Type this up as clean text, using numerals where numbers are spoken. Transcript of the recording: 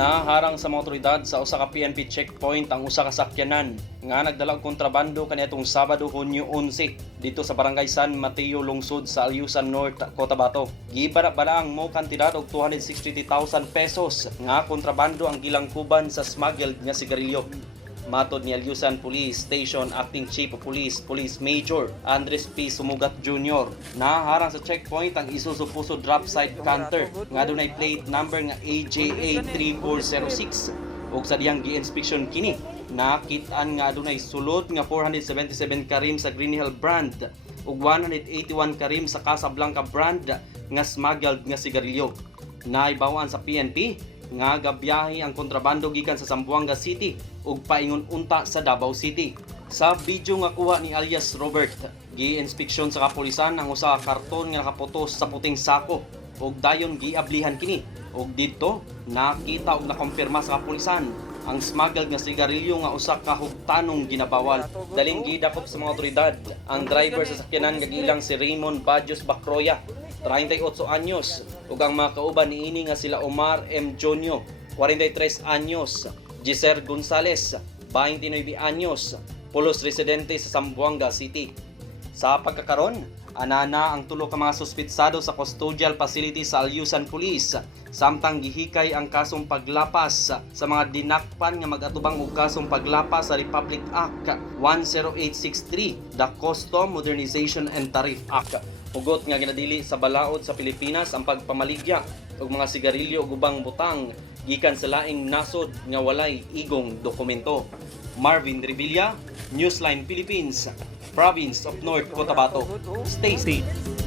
Naharang sa mga otoridad sa usa ka PNP checkpoint ang usa ka sakyanan nga nagdala og kontrabando kaniadtong Sabado, Hunyo 11 dito sa Barangay San Mateo, lungsod sa Alyusan North, Cotabato. Gibara-bara ang mo kantidad og 260,000 pesos nga kontrabando ang gilangkuban sa smuggled nga sigarilyo. Matod ni Alyusan Police Station Acting Chief of Police, Police Major Andres P. Sumugat Jr. Naharang sa checkpoint ang Isuzu Fuso drop side canter nga dunay plate number nga AJA 3406 ug sa diyang gi-inspection kini nakitaan nga adunay sulod nga 477 karim sa Green Hill brand ug 181 karim sa Casablanca brand nga smuggled nga sigarilyo. Naibawaan sa PNP nga gabiyahe ang kontrabando gikan sa Zamboanga City ug paingon unta sa Davao City. Sa video nga kuha ni alias Robert, gi-inspeksyon sa kapulisan ang usa ka karton nga nakaputos sa puting sako ug dayon giablihan kini ug didto nakita ug nakompirma sa kapulisan ang smuggled nga sigarilyo nga usa ka hugtanong ginabawal. Daling gidakop sa mga otoridad ang driver sa sakyanan nga gilang si Raymond Bajos Bacroya, 38 anyos, ug ang mga kauban niini nga sila Omar M. Jonyo, 43 anyos, Giser Gonzales, 29 anyos, pulos residente sa Zamboanga City. Sa pagkakaron, anana ang tulo ka mga suspitsado sa custodial facility sa Alyusan Police, samtang gihikay ang kasong paglapas sa mga dinakpan nga mag-atubang og kasong paglapas sa Republic Act 10863, the Custom Modernization and Tariff Act. Hugot nga ginadili sa balaod sa Pilipinas ang pagpamaligya og mga sigarilyo ug ubang butang gikan sa laing nasod nga walay igong dokumento. Marvin Revilla, Newsline Philippines, Province of North Cotabato. Stay safe.